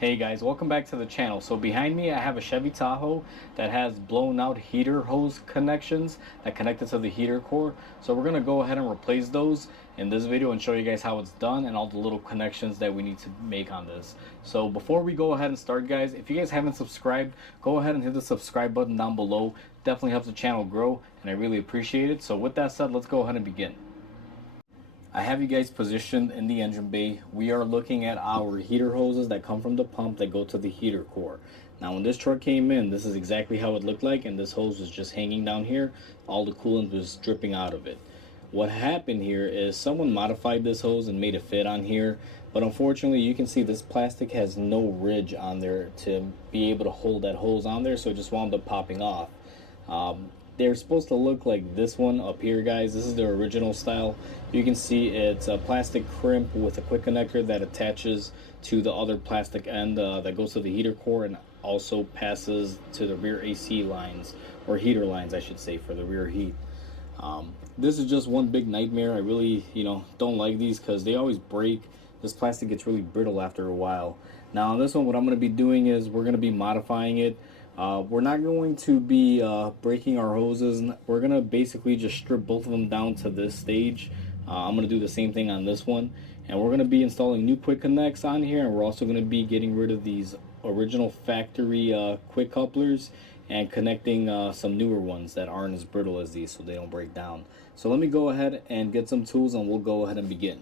Hey guys, welcome back to the channel. So behind me I have a Chevy Tahoe that has blown out heater hose connections that connected to the heater core. So we're gonna go ahead and replace those in this video and show you guys how it's done and all the little connections that we need to make on this. So before we go ahead and start, guys, if you guys haven't subscribed, go ahead and hit the subscribe button down below. Definitely helps the channel grow and I really appreciate it. So with that said, let's go ahead and begin. I have you guys positioned in the engine bay. We are looking at our heater hoses that come from the pump that go to the heater core. Now when this truck came in, this is exactly how it looked like, and this hose was just hanging down here. All the coolant was dripping out of it. What happened here is someone modified this hose and made it fit on here, but unfortunately you can see this plastic has no ridge on there to be able to hold that hose on there, so it just wound up popping off. They're supposed to look like this one up here, guys. This is their original style. You can see it's a plastic crimp with a quick connector that attaches to the other plastic end that goes to the heater core and also passes to the rear AC lines, or heater lines I should say, for the rear heat. This is just one big nightmare. I really don't like these because they always break. This plastic gets really brittle after a while. Now on this one, what I'm going to be doing is we're going to be modifying it. We're not going to be breaking our hoses. We're going to basically just strip both of them down to this stage. I'm going to do the same thing on this one. And we're going to be installing new quick connects on here. And we're also going to be getting rid of these original factory quick couplers and connecting some newer ones that aren't as brittle as these so they don't break down. So let me go ahead and get some tools and we'll go ahead and begin.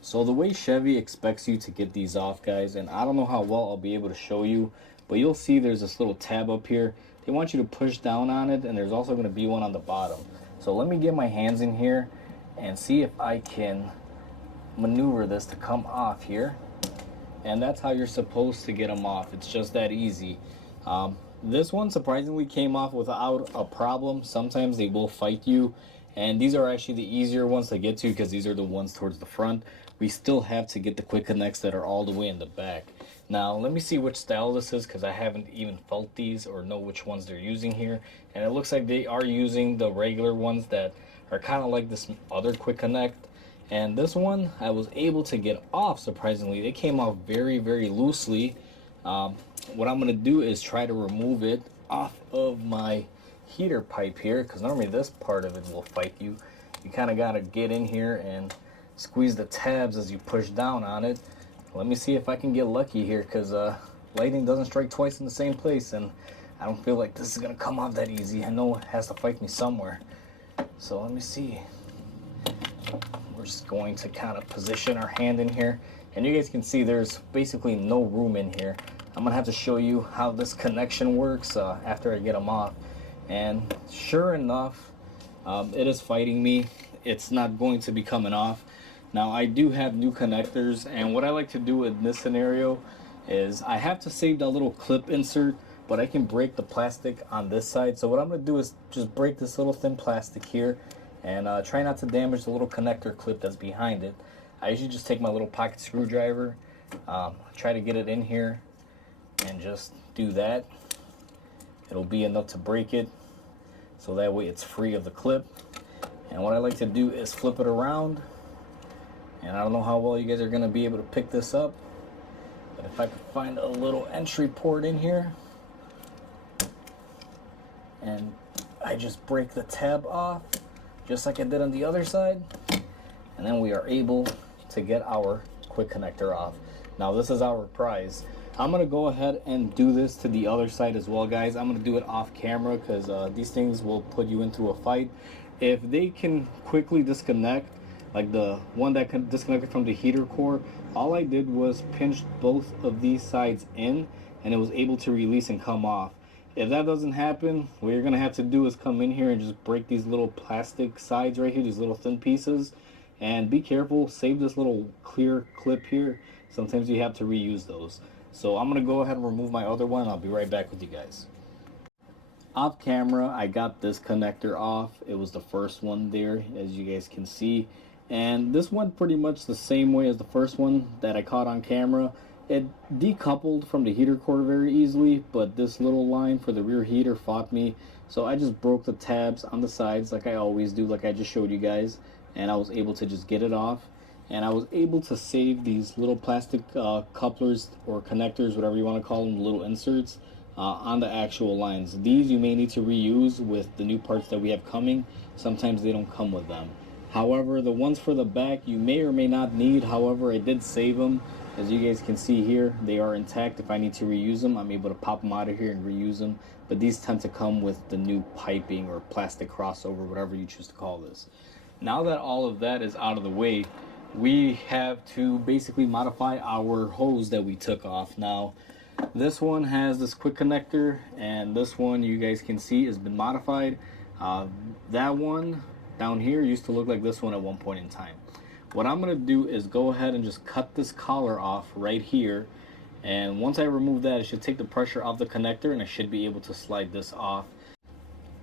So the way Chevy expects you to get these off, guys, and I don't know how well I'll be able to show you, but you'll see there's this little tab up here. They want you to push down on it, and there's also going to be one on the bottom. So let me get my hands in here and see if I can maneuver this to come off here. And that's how you're supposed to get them off. It's just that easy. This one surprisingly came off without a problem. Sometimes they will fight you, and these are actually the easier ones to get to because these are the ones towards the front. We still have to get the quick connects that are all the way in the back. Now let me see which style this is because I haven't even felt these or know which ones they're using here, and it looks like they are using the regular ones that are kind of like this other quick connect. And this one I was able to get off surprisingly. They came off very loosely. What I'm going to do is try to remove it off of my heater pipe here, because normally this part of it will fight you. You kind of got to get in here and squeeze the tabs as you push down on it. Let me see if I can get lucky here, because lightning doesn't strike twice in the same place, and I don't feel like this is going to come off that easy. I know it has to fight me somewhere. So let me see. We're just going to kind of position our hand in here, and you guys can see there's basically no room in here. I'm gonna have to show you how this connection works after I get them off. And sure enough, it is fighting me. It's not going to be coming off. Now I do have new connectors, and what I like to do in this scenario is I have to save that little clip insert, but I can break the plastic on this side. So what I'm gonna do is just break this little thin plastic here and try not to damage the little connector clip that's behind it. I usually just take my little pocket screwdriver, try to get it in here and just do that. It'll be enough to break it, so that way it's free of the clip. And what I like to do is flip it around, and I don't know how well you guys are going to be able to pick this up, but if I could find a little entry port in here, and I just break the tab off just like I did on the other side, and then we are able to get our quick connector off. Now this is our prize. I'm gonna go ahead and do this to the other side as well, guys. I'm gonna do it off camera because these things will put you into a fight. If they can quickly disconnect, like the one that can disconnect from the heater core, all I did was pinch both of these sides in, and it was able to release and come off. If that doesn't happen, what you're gonna have to do is come in here and just break these little plastic sides right here, these little thin pieces. And be careful, save this little clear clip here. Sometimes you have to reuse those. So I'm gonna go ahead and remove my other one, and I'll be right back with you guys. Off camera, I got this connector off. It was the first one there, as you guys can see. And this went pretty much the same way as the first one that I caught on camera. It decoupled from the heater core very easily, but this little line for the rear heater fought me. So I just broke the tabs on the sides like I always do, like I just showed you guys. And I was able to just get it off. and I was able to save these little plastic couplers or connectors, whatever you want to call them, little inserts on the actual lines. These you may need to reuse with the new parts that we have coming. Sometimes they don't come with them. However, the ones for the back you may or may not need. However, I did save them. As you guys can see here, they are intact. If I need to reuse them, I'm able to pop them out of here and reuse them. But these tend to come with the new piping or plastic crossover, whatever you choose to call this. Now that all of that is out of the way, we have to basically modify our hose that we took off. Now, this one has this quick connector, and this one you guys can see has been modified. That one down here used to look like this one at one point in time. What I'm going to do is go ahead and just cut this collar off right here, and once I remove that, it should take the pressure off the connector and I should be able to slide this off.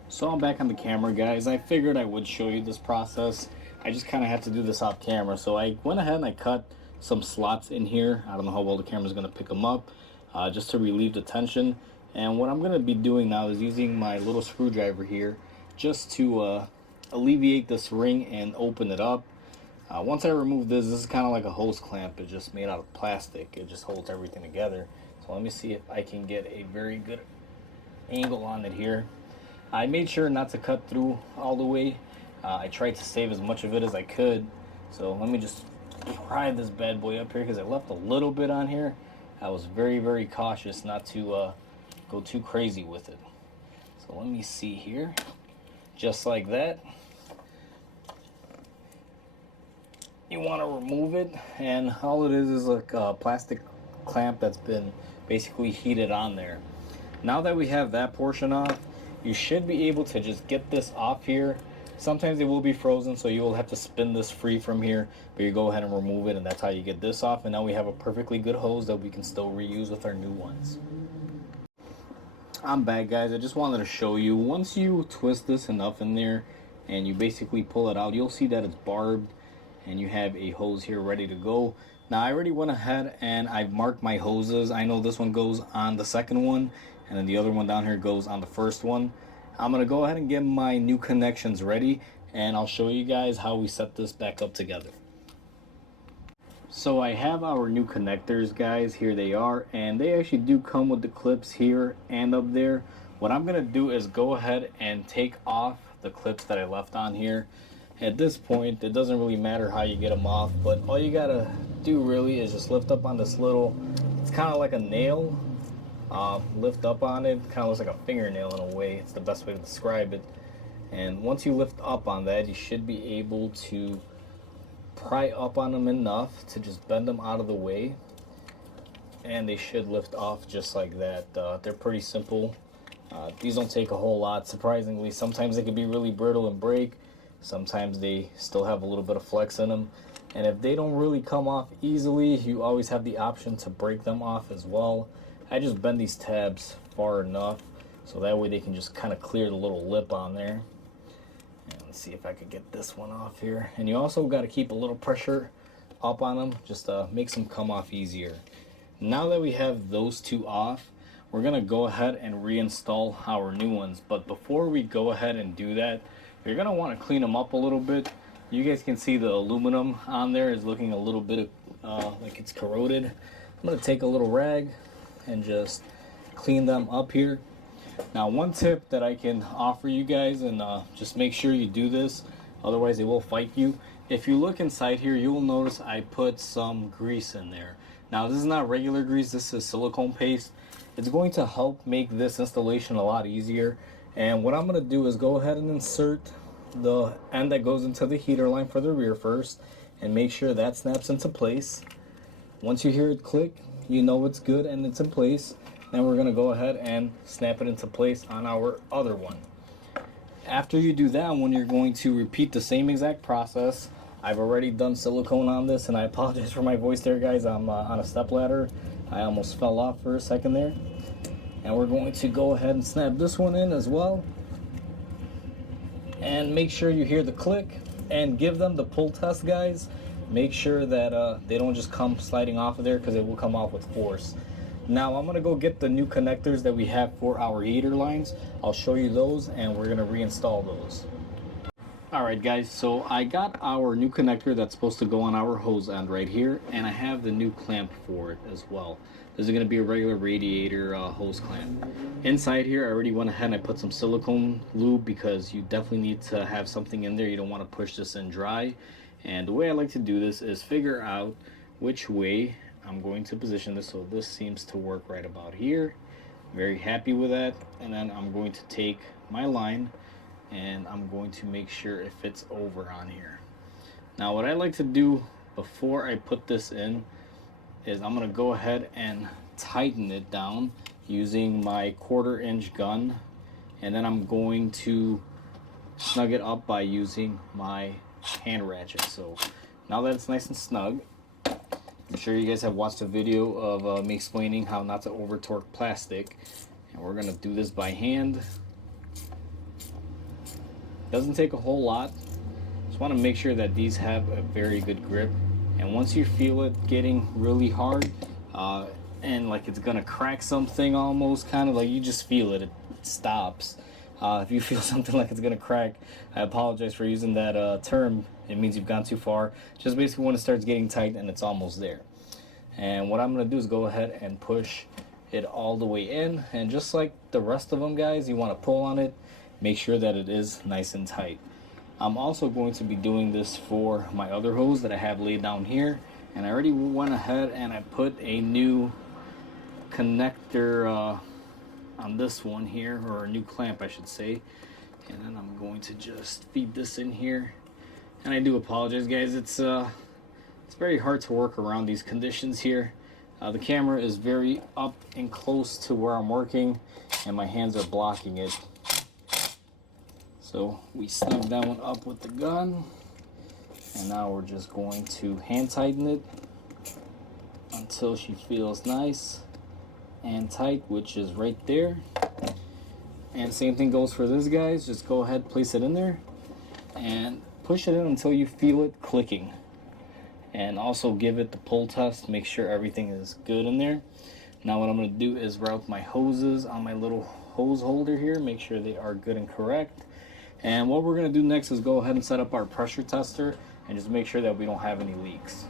So I'm back on the camera, guys. I figured I would show you this process. I just kind of had to do this off camera, so I went ahead and I cut some slots in here. I don't know how well the camera is going to pick them up, just to relieve the tension. And what I'm going to be doing now is using my little screwdriver here just to alleviate this ring and open it up. Once I remove this is kind of like a hose clamp. It's just made out of plastic. It just holds everything together. So let me see if I can get a very good angle on it here. I made sure not to cut through all the way. I tried to save as much of it as I could. So let me just pry this bad boy up here because I left a little bit on here. I was very, very cautious not to go too crazy with it. So let me see here. Just like that. You want to remove it, and all it is like a plastic clamp that's been basically heated on there. Now that we have that portion off, you should be able to just get this off here. Sometimes it will be frozen, so you will have to spin this free from here, but you go ahead and remove it, and that's how you get this off. And now we have a perfectly good hose that we can still reuse with our new ones. I'm back, guys. I just wanted to show you, once you twist this enough in there and you basically pull it out, you'll see that it's barbed and you have a hose here ready to go. Now I already went ahead and I've marked my hoses. I know this one goes on the second one, and then the other one down here goes on the first one. I'm gonna go ahead and get my new connections ready, and I'll show you guys how we set this back up together. So I have our new connectors, guys. Here they are, and they actually do come with the clips here and up there. What I'm gonna do is go ahead and take off the clips that I left on here. At this point, it doesn't really matter how you get them off, but all you gotta do really is just lift up on this little, it's kind of like a nail, lift up on it, kind of looks like a fingernail in a way. It's the best way to describe it. And once you lift up on that, you should be able to pry up on them enough to just bend them out of the way, and they should lift off just like that. They're pretty simple. These don't take a whole lot, surprisingly. Sometimes they can be really brittle and break. Sometimes they still have a little bit of flex in them, and if they don't really come off easily, you always have the option to break them off as well. I just bend these tabs far enough so that way they can just kind of clear the little lip on there. And let's see if I could get this one off here. And you also got to keep a little pressure up on them, just makes them come off easier. Now that we have those two off, we're gonna go ahead and reinstall our new ones. But before we go ahead and do that, you're gonna want to clean them up a little bit. You guys can see the aluminum on there is looking a little bit like it's corroded. I'm gonna take a little rag and just clean them up here. Now, one tip that I can offer you guys, and just make sure you do this, otherwise they will fight you. If you look inside here, you will notice I put some grease in there. Now, this is not regular grease, this is silicone paste. It's going to help make this installation a lot easier. And what I'm going to do is go ahead and insert the end that goes into the heater line for the rear first, and make sure that snaps into place. Once you hear it click, you know it's good and it's in place. Then we're going to go ahead and snap it into place on our other one. After you do that one, you're going to repeat the same exact process. I've already done silicone on this, and I apologize for my voice there, guys. I'm on a step ladder. I almost fell off for a second there. And we're going to go ahead and snap this one in as well. And make sure you hear the click, and give them the pull test, guys. Make sure that they don't just come sliding off of there, because it will come off with force. Now I'm going to go get the new connectors that we have for our heater lines. I'll show you those, and we're going to reinstall those. Alright guys, so I got our new connector that's supposed to go on our hose end right here, and I have the new clamp for it as well. This is going to be a regular radiator hose clamp. Inside here I already went ahead and I put some silicone lube because you definitely need to have something in there. You don't want to push this in dry. And the way I like to do this is figure out which way I'm going to position this. So this seems to work right about here. Very happy with that. And then I'm going to take my line and I'm going to make sure it fits over on here. Now what I like to do before I put this in is I'm going to go ahead and tighten it down using my 1/4 inch gun, and then I'm going to snug it up by using my hand ratchet. So now that it's nice and snug, I'm sure you guys have watched a video of me explaining how not to over torque plastic, and we're going to do this by hand. Doesn't take a whole lot. Just want to make sure that these have a very good grip. And once you feel it getting really hard and like it's gonna crack something, almost kind of like you just feel it, it stops. If you feel something like it's gonna crack, I apologize for using that term. It means you've gone too far. Just basically when it starts getting tight and it's almost there. And what I'm gonna do is go ahead and push it all the way in, and just like the rest of them guys, you want to pull on it, make sure that it is nice and tight. I'm also going to be doing this for my other hose that I have laid down here, and I already went ahead and I put a new connector on this one here, or a new clamp I should say, and then I'm going to just feed this in here. And I do apologize guys, it's very hard to work around these conditions here. The camera is very up and close to where I'm working, and my hands are blocking it. So we snug that one up with the gun, and now we're just going to hand tighten it until she feels nice and tight, which is right there. And same thing goes for this guys. Just go ahead, place it in there and push it in until you feel it clicking. And also give it the pull test, make sure everything is good in there. Now what I'm going to do is route my hoses on my little hose holder here, make sure they are good and correct. And what we're going to do next is go ahead and set up our pressure tester and just make sure that we don't have any leaks.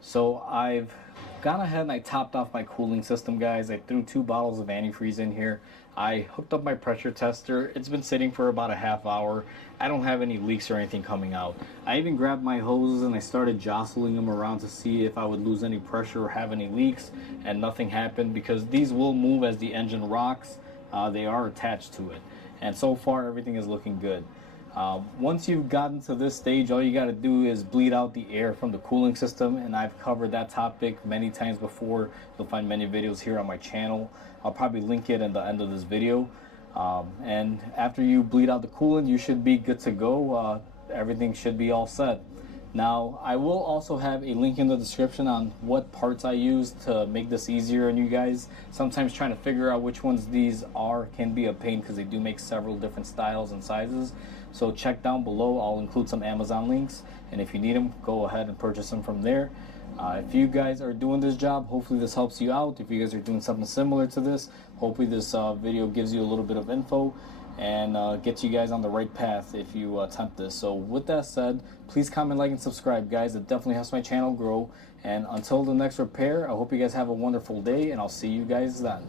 So I've gone ahead and I topped off my cooling system guys. I threw 2 bottles of antifreeze in here. I hooked up my pressure tester. It's been sitting for about a half hour. I don't have any leaks or anything coming out. I even grabbed my hoses and I started jostling them around to see if I would lose any pressure or have any leaks, and nothing happened because these will move as the engine rocks. They are attached to it, and so far everything is looking good. Once you've gotten to this stage, all you got to do is bleed out the air from the cooling system, and I've covered that topic many times before. You'll find many videos here on my channel. I'll probably link it in the end of this video. And after you bleed out the coolant, you should be good to go. Everything should be all set. Now, I will also have a link in the description on what parts I use to make this easier on you guys. Sometimes trying to figure out which ones these are can be a pain because they do make several different styles and sizes. So check down below, I'll include some Amazon links, and if you need them, go ahead and purchase them from there. If you guys are doing this job, hopefully this helps you out. If you guys are doing something similar to this, hopefully this video gives you a little bit of info and gets you guys on the right path if you attempt this. So with that said, please comment, like, and subscribe guys. It definitely helps my channel grow. And until the next repair, I hope you guys have a wonderful day, and I'll see you guys then.